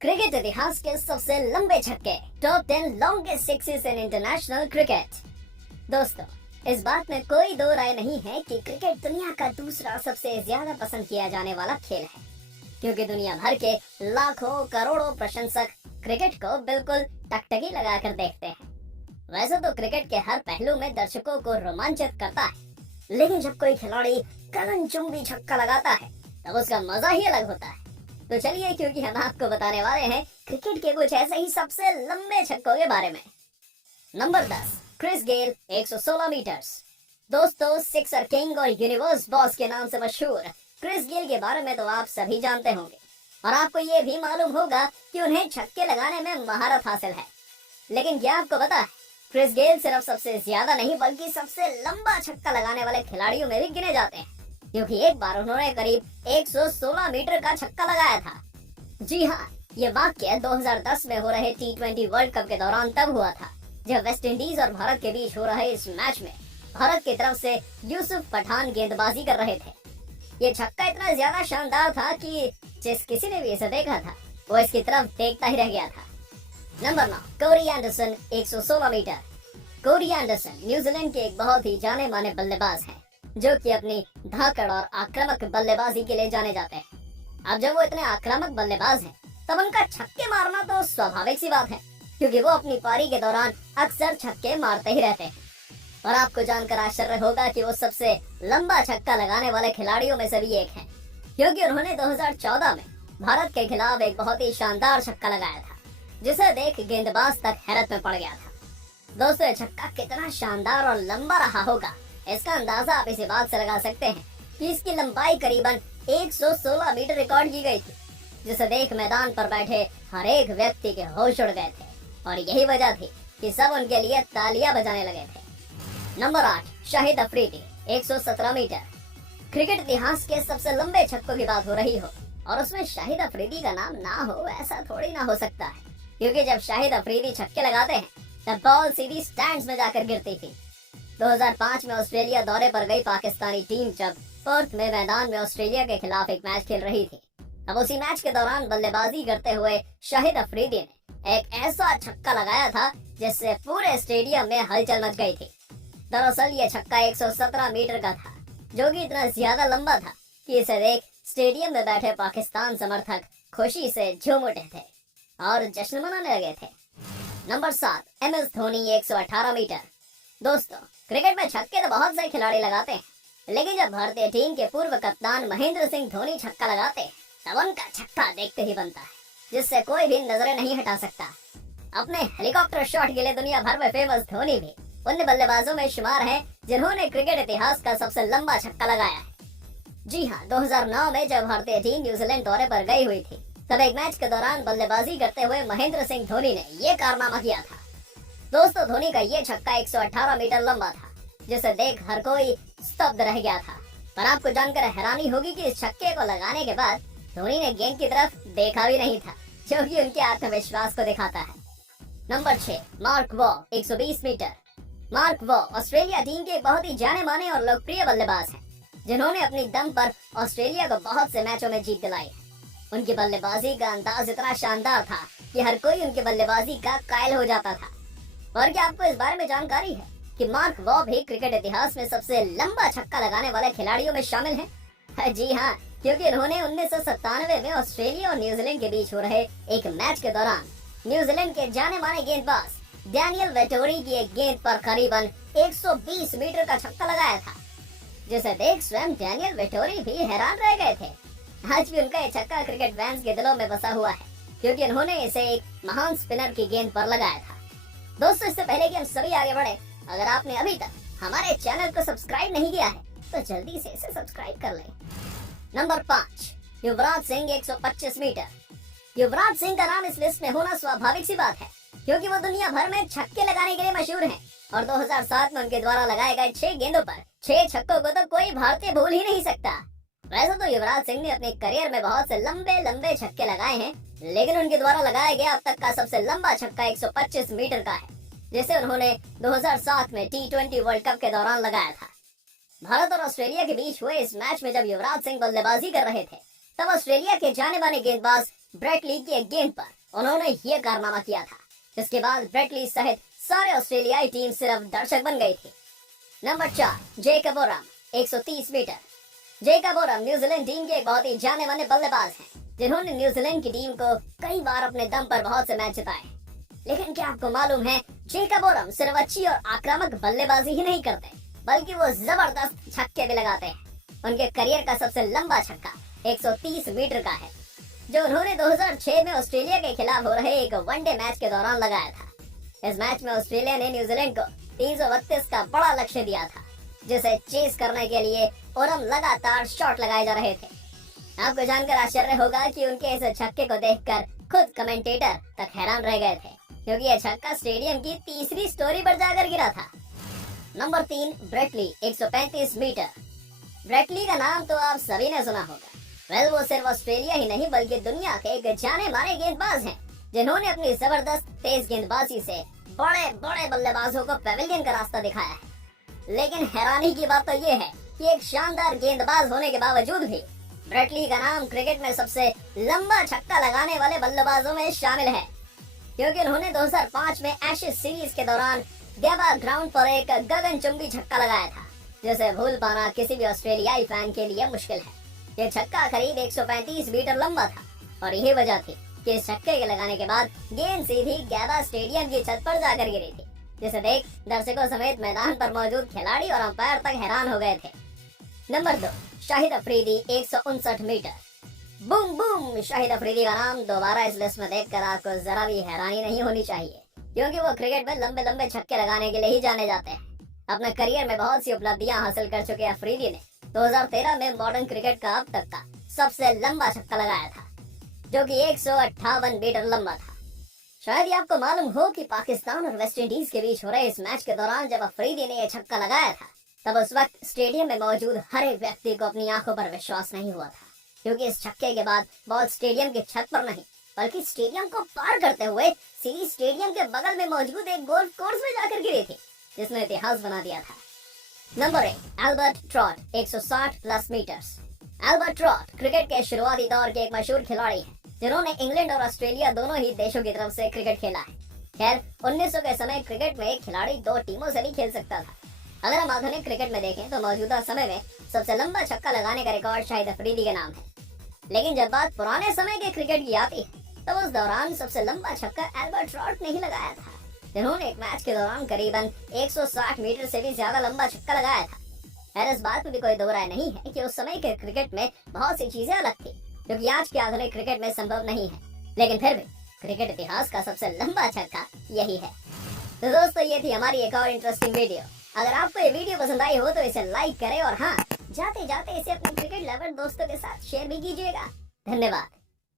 Cricket इतिहास के सबसे लंबे छक्के, top 10 longest sixes in international cricket. दोस्तों, इस बात में कोई दो राय नहीं है कि क्रिकेट दुनिया का दूसरा सबसे ज्यादा पसंद किया जाने वाला खेल है, क्योंकि दुनिया भर के लाखों करोड़ों प्रशंसक क्रिकेट को बिल्कुल टकटकी लगाकर देखते हैं। वैसे तो क्रिकेट के हर पहलू में दर्शकों को रोमांचित करता है, लेकिन जब कोई खिलाड़ी गगनचुंबी छक्का लगाता है तब उसका मजा ही अलग होता है। तो चलिए, क्योंकि हम आपको बताने वाले हैं क्रिकेट के कुछ ऐसे ही सबसे लंबे छक्कों के बारे में। Number 10, Chris Gayle 116 metres. दोस्तों, सिक्सर किंग और यूनिवर्स बॉस के नाम से मशहूर क्रिस गेल के बारे में तो आप सभी जानते होंगे, और आपको ये भी मालूम होगा कि उन्हें छक्के लगाने में महारत हासिल है। लेकिन क्या आपको पता है, क्रिस गेल सिर्फ सबसे ज्यादा नहीं बल्कि सबसे लंबा छक्का लगाने वाले खिलाड़ियों में भी गिने जाते हैं, क्योंकि एक बार उन्होंने करीब 116 मीटर का छक्का लगाया था। जी हाँ, ये वाकया 2010 में हो रहे T20 वर्ल्ड कप के दौरान तब हुआ था, जब वेस्ट इंडीज और भारत के बीच हो रहे इस मैच में भारत की तरफ से यूसुफ पठान गेंदबाजी कर रहे थे। ये छक्का इतना ज्यादा शानदार था कि जिस किसी ने भी इसे देखा था वो इसकी तरफ देखता ही रह गया था। Number 9, Corey Anderson 116 metre. Corey Anderson New Zealand के एक बहुत ही जाने माने बल्लेबाज हैं, जो कि अपनी धाकड़ और आक्रामक बल्लेबाजी के लिए जाने जाते हैं। अब जब वो इतने आक्रामक बल्लेबाज हैं, तब उनका छक्के मारना तो स्वाभाविक सी बात है, क्योंकि वो अपनी पारी के दौरान अक्सर छक्के मारते ही रहते हैं। और आपको जानकर आश्चर्य होगा कि वो सबसे लंबा छक्का लगाने वाले खिलाड़ियों में से भी एक हैं, क्योंकि उन्होंने 2014 में भारत के खिलाफ एक बहुत ही शानदार छक्का लगाया था, जिसे देख गेंदबाज तक हैरत में पड़ गया था। दोस्तों, ये छक्का कितना शानदार और लंबा रहा होगा, इसका अंदाजा आप इसी बात से लगा सकते हैं कि इसकी लंबाई करीबन 116 मीटर रिकॉर्ड की गई थी, जिसे देख मैदान पर बैठे हर एक व्यक्ति के होश उड़ गए थे, और यही वजह थी कि सब उनके लिए तालियां बजाने लगे थे। Number 8, Shahid Afridi 117 metre. Cricket इतिहास के सबसे लंबे छक्कों की बात हो रही हो और उसमें शाहिद अफरीदी का नाम ना हो, ऐसा थोड़ी ना हो सकता है, क्योंकि जब शाहिद अफरीदी छक्के लगाते हैं तब बॉल सीधी स्टैंड्स में जाकर गिरती थी। 2005 में ऑस्ट्रेलिया दौरे पर गई पाकिस्तानी टीम जब पर्थ में मैदान में ऑस्ट्रेलिया के खिलाफ एक मैच खेल रही थी, अब उसी मैच के दौरान बल्लेबाजी करते हुए शाहिद अफरीदी ने एक ऐसा छक्का लगाया था जिससे पूरे स्टेडियम में हलचल मच गई थी। दरअसल ये छक्का 117 मीटर का था, जो कि इतना ज्यादा लंबा था कि इसे देख स्टेडियम में बैठे पाकिस्तान समर्थक खुशी से झूम उठे थे और जश्न मनाने लगे थे। Number 7, MS Dhoni 118 metre. दोस्तों, क्रिकेट में छक्के तो बहुत से खिलाड़ी लगाते हैं, लेकिन जब भारतीय टीम के पूर्व कप्तान महेंद्र सिंह धोनी छक्का लगाते हैं तब उनका छक्का देखते ही बनता है, जिससे कोई भी नजरें नहीं हटा सकता। अपने हेलीकॉप्टर शॉट के लिए दुनिया भर में फेमस धोनी भी उन बल्लेबाजों में शुमार हैं जिन्होंने क्रिकेट इतिहास का सबसे लंबा छक्का लगाया है। जी हाँ, 2009 में जब भारतीय टीम न्यूजीलैंड दौरे पर गई हुई थी, तब एक मैच के दौरान बल्लेबाजी करते हुए महेंद्र सिंह धोनी ने ये कारनामा किया था। दोस्तों, धोनी का ये छक्का 118 मीटर लंबा था, जिसे देख हर कोई स्तब्ध रह गया था। पर आपको जानकर हैरानी होगी कि इस छक्के को लगाने के बाद धोनी ने गेंद की तरफ देखा भी नहीं था, जो कि उनके आत्मविश्वास को दिखाता है। Number 6, Mark Waugh 120 metre. Mark Waugh Australia team के बहुत ही जाने माने और लोकप्रिय बल्लेबाज हैं, जिन्होंने अपनी दम पर ऑस्ट्रेलिया को बहुत से मैचों में जीत दिलाई है। उनकी बल्लेबाजी का अंदाज इतना शानदार था कि हर कोई उनकी बल्लेबाजी का कायल हो जाता था। और क्या आपको इस बारे में जानकारी है कि मार्क वॉ भी क्रिकेट इतिहास में सबसे लंबा छक्का लगाने वाले खिलाड़ियों में शामिल हैं? जी हाँ, क्योंकि उन्होंने 1997 में ऑस्ट्रेलिया और न्यूजीलैंड के बीच हो रहे एक मैच के दौरान न्यूजीलैंड के जाने माने गेंदबाज डैनियल वेटोरी की एक गेंद पर करीबन 120 मीटर का छक्का लगाया था, जिसे देख स्वयं डैनियल वेटोरी भी हैरान रह गए थे। आज भी उनका ये छक्का क्रिकेट फैंस के दिलों में बसा हुआ है, क्योंकि उन्होंने इसे एक महान स्पिनर की गेंद पर लगाया था। दोस्तों, इससे पहले कि हम सभी आगे बढ़े, अगर आपने अभी तक हमारे चैनल को सब्सक्राइब नहीं किया है तो जल्दी से इसे सब्सक्राइब कर लें। Number 5, Yuvraj Singh 125 metre. युवराज सिंह का नाम इस लिस्ट में होना स्वाभाविक सी बात है, क्योंकि वो दुनिया भर में छक्के लगाने के लिए मशहूर हैं, और 2007 में उनके द्वारा लगाए गए 6 गेंदों पर 6 छक्कों को तो कोई भारतीय भूल ही नहीं सकता। वैसे तो युवराज सिंह ने अपने करियर में बहुत से लंबे लंबे छक्के लगाए हैं, लेकिन उनके द्वारा लगाया गया अब तक का सबसे लंबा छक्का 125 मीटर का है, जिसे उन्होंने 2007 में T20 वर्ल्ड कप के दौरान लगाया था। भारत और ऑस्ट्रेलिया के बीच हुए इस मैच में जब युवराज सिंह बल्लेबाजी कर रहे थे, तब ऑस्ट्रेलिया के जाने माने गेंदबाज ब्रेट ली की एक गेंद पर उन्होंने ये कारनामा किया था, जिसके बाद ब्रेट ली सहित सारे ऑस्ट्रेलियाई टीम सिर्फ दर्शक बन गई थी। Number 4, Jacob Oram 130 metre. Jacob Oram New Zealand team के एक बहुत ही जाने माने बल्लेबाज हैं, जिन्होंने न्यूजीलैंड की टीम को कई बार अपने दम पर बहुत से मैच जिताए। लेकिन क्या आपको मालूम है, जेकब ओराम सिर्फ अच्छी और आक्रामक बल्लेबाजी ही नहीं करते, बल्कि वो जबरदस्त छक्के भी लगाते हैं। उनके करियर का सबसे लंबा छक्का 130 मीटर का है, जो उन्होंने 2006 में ऑस्ट्रेलिया के खिलाफ हो रहे एक वनडे मैच के दौरान लगाया था। इस मैच में ऑस्ट्रेलिया ने न्यूजीलैंड को 332 का बड़ा लक्ष्य दिया था, जिसे चेस करने के लिए ओराम लगातार शॉट लगाए जा रहे थे। आपको जानकर आश्चर्य होगा कि उनके इस छक्के को देखकर खुद कमेंटेटर तक हैरान रह गए थे, क्योंकि यह छक्का स्टेडियम की तीसरी स्टोरी पर जाकर गिरा था। Number 3, Brett Lee 135 metre. Brett Lee का नाम तो आप सभी ने सुना होगा। वेल, वो सिर्फ ऑस्ट्रेलिया ही नहीं बल्कि दुनिया के एक जाने माने गेंदबाज हैं, जिन्होंने अपनी जबरदस्त तेज गेंदबाजी से बड़े बड़े बल्लेबाजों को पेविलियन का रास्ता दिखाया है। लेकिन हैरानी की बात तो ये है कि एक शानदार गेंदबाज होने के बावजूद भी ब्रेट ली का नाम क्रिकेट में सबसे लंबा छक्का लगाने वाले बल्लेबाजों में शामिल है, क्योंकि उन्होंने 2005 में एशेज सीरीज के दौरान गैबा ग्राउंड पर एक गगनचुंबी छक्का लगाया था, जिसे भूल पाना किसी भी ऑस्ट्रेलियाई फैन के लिए मुश्किल है। ये छक्का करीब 135 मीटर लंबा था और यही वजह थी कि इस छक्के के लगाने के बाद गेंद सीधी गैबा स्टेडियम की छत पर जाकर गिरी थी, जिसे देख दर्शकों समेत मैदान पर मौजूद खिलाड़ी और अंपायर तक हैरान हो गए थे। Number 2, Shahid Afridi 159 metre. Boom boom, Shahid Afridi का नाम दोबारा इस लिस्ट में देखकर आपको जरा भी हैरानी नहीं होनी चाहिए, क्योंकि वो क्रिकेट में लंबे लंबे छक्के लगाने के लिए ही जाने जाते हैं। अपने करियर में बहुत सी उपलब्धियां हासिल कर चुके अफरीदी ने 2013 में मॉडर्न क्रिकेट का अब तक का सबसे लंबा छक्का लगाया था, जो कि 158 मीटर लंबा था। शायद ही आपको मालूम हो कि पाकिस्तान और वेस्ट इंडीज के बीच हो रहे इस मैच के दौरान जब अफरीदी ने यह छक्का लगाया था, तब उस वक्त स्टेडियम में मौजूद हर एक व्यक्ति को अपनी आंखों पर विश्वास नहीं हुआ था, क्योंकि इस छक्के के बाद बॉल स्टेडियम की छत पर नहीं बल्कि स्टेडियम को पार करते हुए सीधी स्टेडियम के बगल में मौजूद एक गोल्फ कोर्स में जाकर गिरी थी, जिसने इतिहास बना दिया था। Number 1, Albert Trott 160 plus metres. Albert Trott cricket के शुरुआती दौर के एक मशहूर खिलाड़ी हैं, जिन्होंने इंग्लैंड और ऑस्ट्रेलिया दोनों ही देशों की तरफ से क्रिकेट खेला है। खैर, 1900 के समय क्रिकेट में एक खिलाड़ी 2 टीमों से भी खेल सकता था। अगर हम आधुनिक क्रिकेट में देखें तो मौजूदा समय में सबसे लंबा छक्का लगाने का रिकॉर्ड शाहिद अफरीदी के नाम है। लेकिन जब बात पुराने समय के क्रिकेट की आती है, तो उस दौरान सबसे लंबा छक्का एल्बर्ट ट्रॉट ने ही लगाया था, जिन्होंने एक मैच के दौरान करीबन 160 मीटर से भी ज्यादा लंबा छक्का लगाया था। खैर, इस बात में भी कोई दो राय नहीं है कि उस समय के क्रिकेट में बहुत सी चीजें अलग थी, जो कि आज के आधुनिक क्रिकेट में संभव नहीं है। लेकिन फिर भी क्रिकेट इतिहास का सबसे लंबा छक्का यही है। तो दोस्तों, ये थी हमारी एक और इंटरेस्टिंग वीडियो। अगर आपको ये वीडियो पसंद आई हो तो इसे लाइक करें और हाँ, जाते जाते इसे अपने क्रिकेट लवर दोस्तों के साथ शेयर भी कीजिएगा। धन्यवाद।